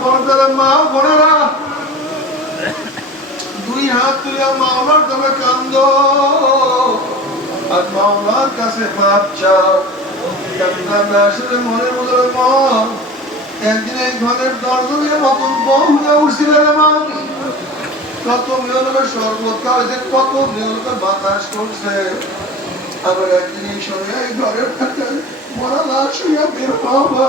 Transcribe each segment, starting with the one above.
পর্দার মা বোনেরা, দুই হাত তুলে মাওলার তবে কান্দ। আর মাওলার কাছে মাপ চাও। একদিন এই ঘরের দরজনের মতন হয়ে উঠছিল কত মেয়লকে বাতাস করছে। আবার একদিন এই ঘরের মরা লাশ বাবা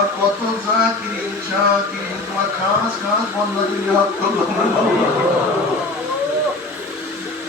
আল্লাহ কত জাতি জাতি তোমার খাস খাস বন্ধুদের হাত।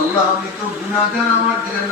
আল্লাহ, আমি তো গুনাহগার আমার না